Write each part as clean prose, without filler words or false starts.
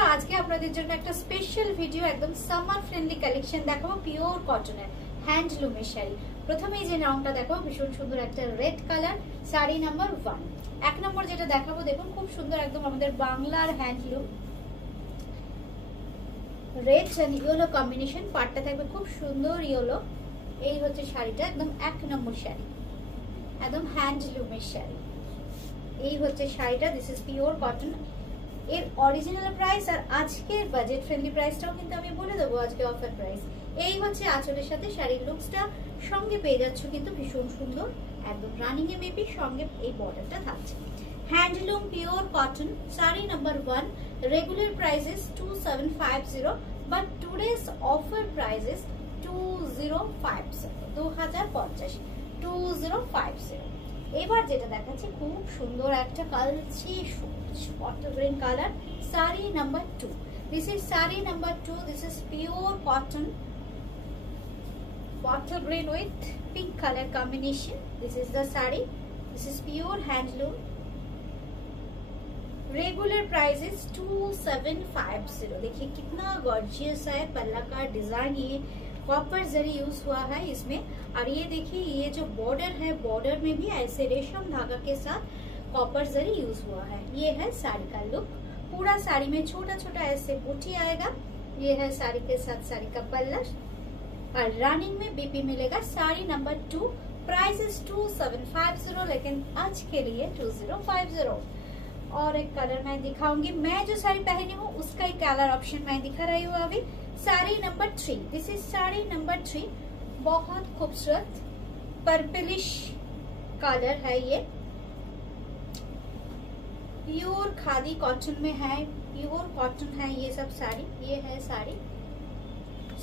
বন্ধুরা আজকে আপনাদের জন্য একটা স্পেশাল ভিডিও, একদম সামার ফ্রেন্ডলি কালেকশন দেখাবো পিওর কটনের হ্যান্ডলুমের শাড়ি। প্রথমেই যে রংটা দেখাবো ভীষণ সুন্দর একটা রেড কালার, শাড়ি নাম্বার 1। এক নম্বর যেটা দেখাবো দেখুন খুব সুন্দর একদম আমাদের বাংলার handloom, red and yellow combination, পাটটা থাকবে খুব সুন্দর ইয়েলো। এই হচ্ছে শাড়িটা, একদম এক নম্বর শাড়ি, একদম হ্যান্ডলুমের শাড়ি। এই হচ্ছে শাড়িটা, দিস ইজ পিওর কটন। এর অরিজিনাল প্রাইস আর আজকের বাজেট ফ্রেন্ডলি প্রাইসটাও কিন্তু আমি বলে দেবো, আজকে অফার প্রাইস। এই হচ্ছে আঁচলের সাথে শাড়ির লুকসটা, সঙ্গে পেয়ে যাচ্ছ কিন্তু ভীষণ সুন্দর একদম রানিং এ বেবি, সঙ্গে এই বর্ডারটা থাকছে। Handloom pure cotton, sari number 1। Regular price is 2750, but today's offer price is 2050, 2050। এবার যেটা দেখাচ্ছি খুব সুন্দর একটা কালচে সবুজ bottle green colour, sari number 2। This is sari number 2, this is pure cotton bottle green with pink color combination. This is the saree, this is pure handloom. Regular price is 2750। देखिए कितना गॉर्जियस है, पल्ला का डिजाइन ये कॉपर जरी use हुआ है इसमें। और ये देखिए ये जो बॉर्डर है, बॉर्डर में भी ऐसे रेशम धागा के साथ कॉपर जरी यूज हुआ है। ये है साड़ी का लुक, पूरा साड़ी में छोटा छोटा ऐसे बूटी आएगा। ये है साड़ी के साथ साड़ी का पल्ला, और रनिंग में बीपी मिलेगा। साड़ी नंबर 2, प्राइस इज 2750, लेकिन आज के लिए 2050। और एक कलर मैं दिखाऊंगी, मैं जो साड़ी पहनी हूँ उसका एक कलर ऑप्शन मैं दिखा रही हूँ अभी। Sari number 3, this is sari number 3। बहुत खूबसूरत पर्पलिश कलर है, ये प्योर खादी कॉटन में है, प्योर कॉटन है ये सब साड़ी। ये है sari,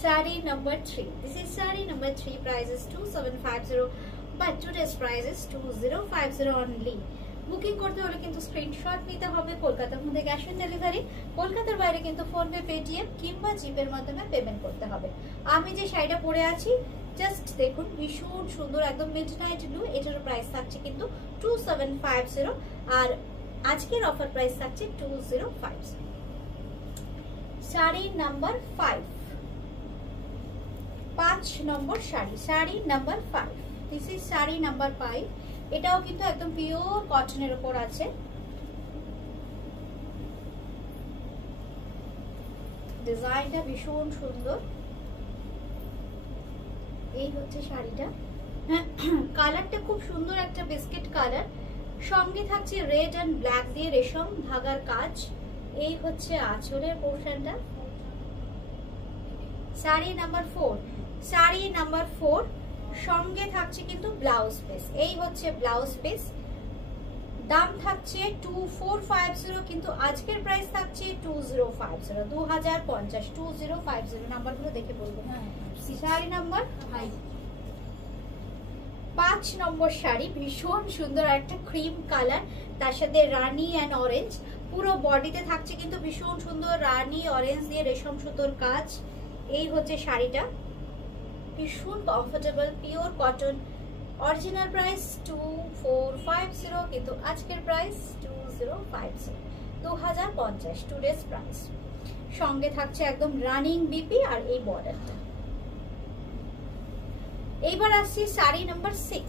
sari number 3, this is sari number 3। Price is 2750, but today's price is 2050 only. Booking করতে হলে কিন্তু স্ক্রিনশট নিতে হবে। কলকাতার মধ্যে ক্যাশ অন ডেলিভারি, কলকাতার বাইরে কিন্তু ফোনপে, পেটিএম কিংবা জিপের মাধ্যমে পেমেন্ট করতে হবে। আমি যে শাড়িটা পরে আছি জাস্ট দেখুন, ভীষণ সুন্দর একদম মিডনাইট ব্লু। এটার প্রাইস থাকছে কিন্তু 2750, আর আজকের অফার প্রাইস থাকছে 2050। Sari number 5, 5 number sari, sari number 5। This is sari number 5। এটাও কিন্তু একদম পিওর কটনের উপর আছে। ডিজাইনটা ভীষণ সুন্দর। এই হচ্ছে শাড়িটা, কালারটা খুব সুন্দর একটা বিস্কিট কালার, সঙ্গে থাকছে রেড এন্ড ব্ল্যাক দিয়ে রেশম ধাগার কাজ। এই হচ্ছে আঁচলের পোর্শনটা। শাড়ি নাম্বার 4, শাড়ি নাম্বার 4, সঙ্গে থাকছে কিন্তু ব্লাউজ পিস। এই হচ্ছে ব্লাউজ পিস, দাম থাকছে 2450, কিন্তু আজকের প্রাইস থাকছে 2050, 2050, 2050। নাম্বারগুলো দেখে বলবো। শাড়ি নাম্বার 5 নম্বর শাড়ি, ভীষণ সুন্দর একটা ক্রিম কালার, তার সাথে রানী এন্ড অরেঞ্জ। পুরো বডিতে থাকছে কিন্তু ভীষণ সুন্দর রানী অরেঞ্জ দিয়ে রেশম সুতোর কাজ। এই হচ্ছে শাড়িটা, ভীষণ comfortable pure cotton. Original price 2450, কিন্তু আজকের প্রাইস 2050, 2050 টুডেজ প্রাইস। সঙ্গে থাকছে একদম রানিং বিপি আর এই বর্ডারটা। এইবার আসছি শাড়ি নাম্বার 6,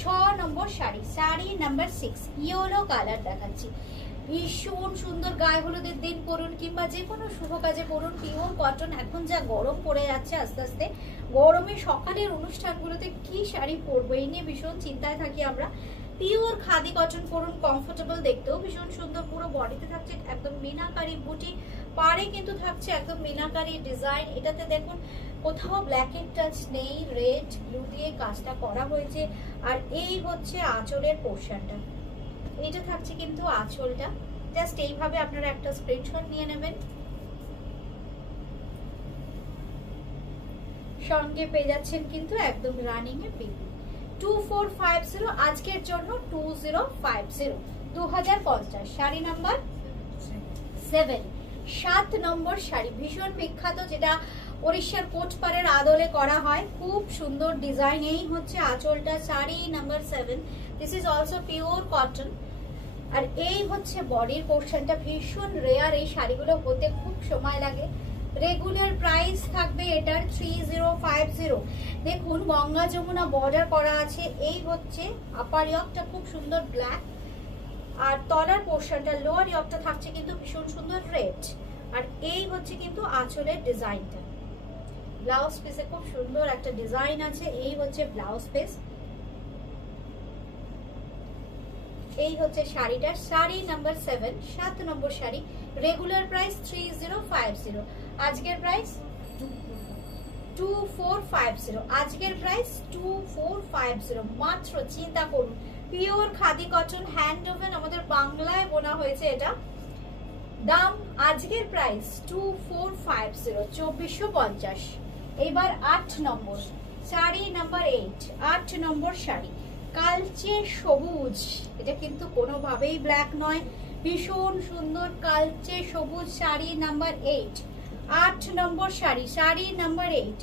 6 নম্বর sari, sari number 6। Yellow colour দেখাচ্ছি, ভীষণ সুন্দর। গায়ে হলুদের দিন পরুন কিংবা যে কোনো শুভ কাজে পরুন, পিওর কটন। এখন যা গরম পড়ে যাচ্ছে আস্তে আস্তে, গরমে সকালের অনুষ্ঠানগুলোতে কি শাড়ি পরবো এই নিয়ে ভীষণ চিন্তায় থাকি আমরা। পিওর খাদি কটন পরুন, কমফোর্টেবল, দেখতেও ভীষণ সুন্দর। পুরো বডিতে থাকছে একদম মিনাকারি বুটি, পাড়ে কিন্তু থাকছে একদম মিনাকারি ডিজাইন। এটাতে দেখুন কোথাও ব্ল্যাকের টাচ নেই, রেড ব্লু দিয়ে কাজটা করা হয়েছে। আর এই হচ্ছে আঁচলের পোর্শনটা, এটা থাকছে কিন্তু আঁচলটা। জাস্ট এইভাবে আপনারা একটা স্ক্রিনশট নিয়ে নেবেন। সঙ্গে পেয়ে যাচ্ছেন কিন্তু একদম রানিং এ বেবি। 2450, আজকের জন্য 2050, 2050। শাড়ি নাম্বার 7, 7 নম্বর শাড়ি, ভীষণ বিখ্যাত, যেটা ওড়িশার কোটপাড়ের আদলে করা হয়। খুব সুন্দর ডিজাইন। এই হচ্ছে আঁচলটা, sari number 7। This is also pure cotton. আর এই হচ্ছে বডির পোর্শনটা, ভীষণ রেয়ার, এই শাড়িগুলো হতে খুব সময় লাগে। রেগুলার প্রাইস থাকবে এটার 3050। দেখুন গঙ্গা যমুনা বর্ডার করা আছে। এই হচ্ছে আপার ইয়কটা খুব সুন্দর ব্ল্যাক, আর তলার পোর্শনটা লোয়ার ইয়কটা থাকছে কিন্তু ভীষণ সুন্দর রেড। আর এই হচ্ছে কিন্তু আঁচলের ডিজাইনটা। ব্লাউজ পিসে খুব সুন্দর একটা ডিজাইন আছে। এই হচ্ছে ব্লাউজ পিস, এই হচ্ছে শাড়িটার শাড়ি নাম্বার 7, 7 নম্বর শাড়ি। রেগুলার প্রাইস 3050, আজকের প্রাইস 2450। আজকের প্রাইস 2450 মাত্র। চিন্তা করুন, pure khadi cotton, hand woven, আমাদের বাংলায় বোনা হয়েছে এটা। দাম আজকের প্রাইস 2450, 2450। এবার 8 নম্বর শাড়ি নাম্বার 8, 8 নম্বর শাড়ি কালচে সবুজ। এটা কিন্তু কোনোভাবেই ব্ল্যাক নয়, ভীষণ সুন্দর কালচে সবুজ শাড়ি নাম্বার 8, 8 নম্বর শাড়ি, শাড়ি নাম্বার 8,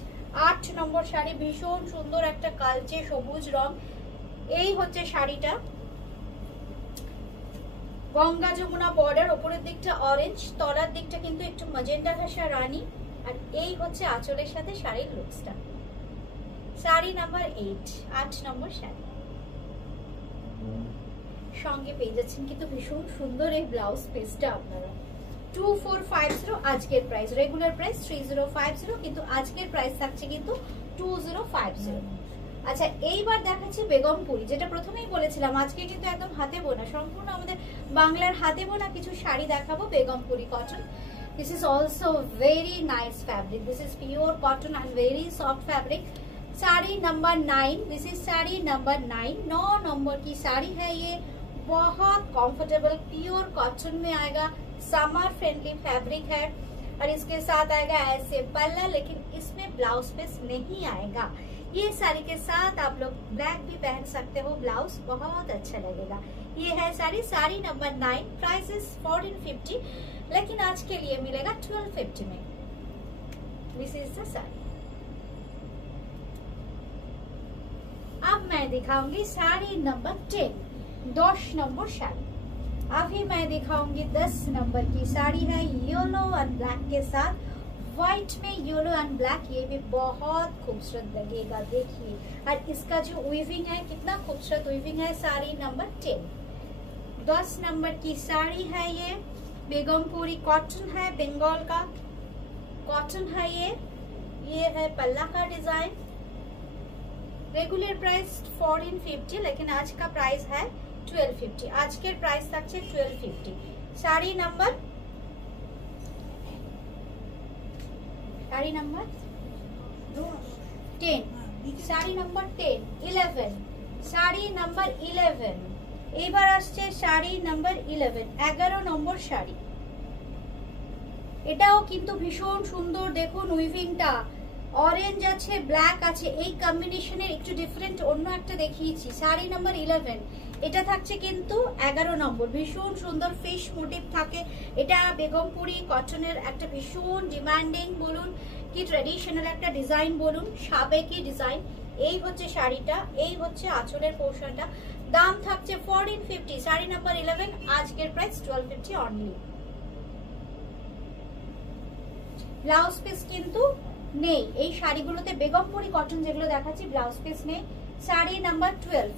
8 নম্বর শাড়ি। ভীষণ সুন্দর একটা কালচে সবুজ রং। এই হচ্ছে শাড়িটা, গঙ্গা যমুনা বর্ডার, ওপরের দিকটা অরেঞ্জ, তলার দিকটা কিন্তু একটু ম্যাজেন্টা ঘাসা রানী। আর এই হচ্ছে আঁচলের সাথে শাড়ির লুকসটা। শাড়ি নাম্বার 8, 8 নম্বর শাড়ি। সঙ্গে পেয়ে যাচ্ছেন কিন্তু ভীষণ সুন্দর এই ব্লাউজ পিসটা আপনারা। 2450 আজকের প্রাইস। রেগুলার প্রাইস 3050, কিন্তু আজকের প্রাইস থাকছে কিন্তু 2050। আচ্ছা, এইবার দেখাচ্ছি বেগমপুরি, যেটা প্রথমেই বলেছিলাম আজকে কিন্তু একদম হাতে বোনা, সম্পূর্ণ আমাদের বাংলার হাতে বোনা কিছু শাড়ি দেখাবো। Begumpuri cotton, this is also very nice fabric, this is pure cotton and very soft fabric. Sari number 9, this is sari number 9, 9 number की साड़ी है ये। बहुत कंफर्टेबल प्योर कॉटन में आएगा, समर फ्रेंडली फैब्रिक है। और इसके साथ आएगा ऐसे पल्ला, लेकिन इसमें ब्लाउज पीस नहीं आएगा। ये साड़ी के साथ आप लोग ब्लैक भी पहन सकते हो, ब्लाउज बहुत अच्छा लगेगा। ये है sari, sari number 9, price is 1450, लेकिन आज के लिए मिलेगा 1250 में। This is the sari. अब मैं दिखाऊंगी साड़ी नंबर 10, 10 नंबर साड़ी। अभी मैं दिखाऊंगी 10 नंबर की साड़ी है, येलो एंड ब्लैक के साथ, व्हाइट में येलो एंड ब्लैक। ये भी बहुत खूबसूरत लगेगा, देखिए। और इसका जो वीविंग है, कितना खूबसूरत वीविंग है। साड़ी नंबर 10, 10 नंबर की साड़ी है ये। बेगमपुरी कॉटन है, बंगाल का कॉटन है ये है पल्ला का डिजाइन। रेगुलर प्राइस 1450, लेकिन आज का प्राइस है 1250। आज के प्राइस तक 1250। Sari number 10, sari number 10, 11, sari number 11। এবার আসছে শাড়ি নাম্বার 11, 11 নম্বর শাড়ি। এটাও কিন্তু ভীষণ সুন্দর, দেখুন উইভিংটা অরেঞ্জ আছে, ব্ল্যাক আছে, এই কম্বিনেশনের একটু ডিফারেন্ট অন্য একটা দেখিয়েছি। শাড়ি নাম্বার 11, এটা থাকছে কিন্তু 11 নম্বর। ভীষণ সুন্দর ফিশ মোটিভ থাকে। এটা বেগমপুরি কটনের একটা ভীষণ ডিমান্ডিং বলুন কি ট্র্যাডিশনাল একটা ডিজাইন বলুন, সাবেকি ডিজাইন। এই হচ্ছে শাড়িটা, এই হচ্ছে আঁচলের পোর্শনটা। দাম থাকছে 1450। শাড়ি নাম্বার 11, আজকের প্রাইস 1250 অনলি। ব্লাউজ পিস কিন্তু নেই এই শাড়িগুলোতে, বেগমপুরি কটন যেগুলো দেখাচ্ছি ব্লাউজ পিস নেই। শাড়ি নাম্বার 12,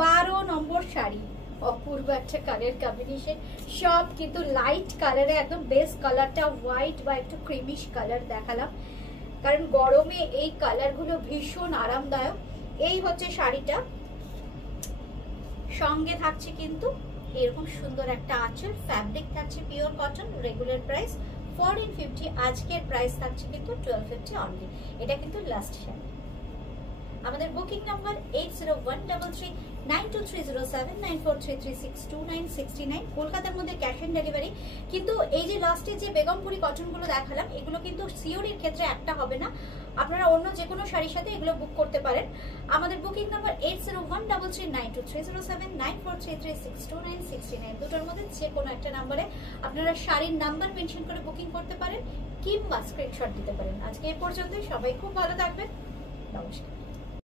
12 নম্বর শাড়ি। অপূর্ব একটা কালার কম্বিনেশন, সব কিন্তু লাইট কালারে, একদম বেস কালারটা হোয়াইট বা একটু ক্রিমিশ কালার দেখালাম, কারণ গরমে এই কালারগুলো ভীষণ আরামদায়ক। এই হচ্ছে শাড়িটা, সঙ্গে থাকছে কিন্তু এরকম সুন্দর একটা আঁচল, ফ্যাব্রিক থাকছে পিওর কটন। রেগুলার প্রাইস 1450, আজকের প্রাইস থাকছে কিন্তু 1250 অনলি। এটা কিন্তু লাস্ট শাড়ি। আমাদের বুকিং নাম্বার 80130792307943362969, কলকাতার মধ্যে ক্যাশ অন ডেলিভারি। কিন্তু এই যে লাস্টে যে বেগমপুরি কটন গুলো দেখালাম, এগুলো কিন্তু সিওরির ক্ষেত্রে একটা হবে না, আপনারা অন্য যে কোনো শাড়ির সাথে এগুলো বুক করতে পারেন। আমাদের বুকিং নাম্বার 8013930943362969, দুটোর মধ্যে যে কোনো একটা নাম্বারে আপনারা শাড়ির নাম্বার মেনশন করে বুকিং করতে পারেন কিংবা স্ক্রিনশট দিতে পারেন। আজকে এই পর্যন্তই, সবাই খুব ভালো থাকবেন, নমস্কার।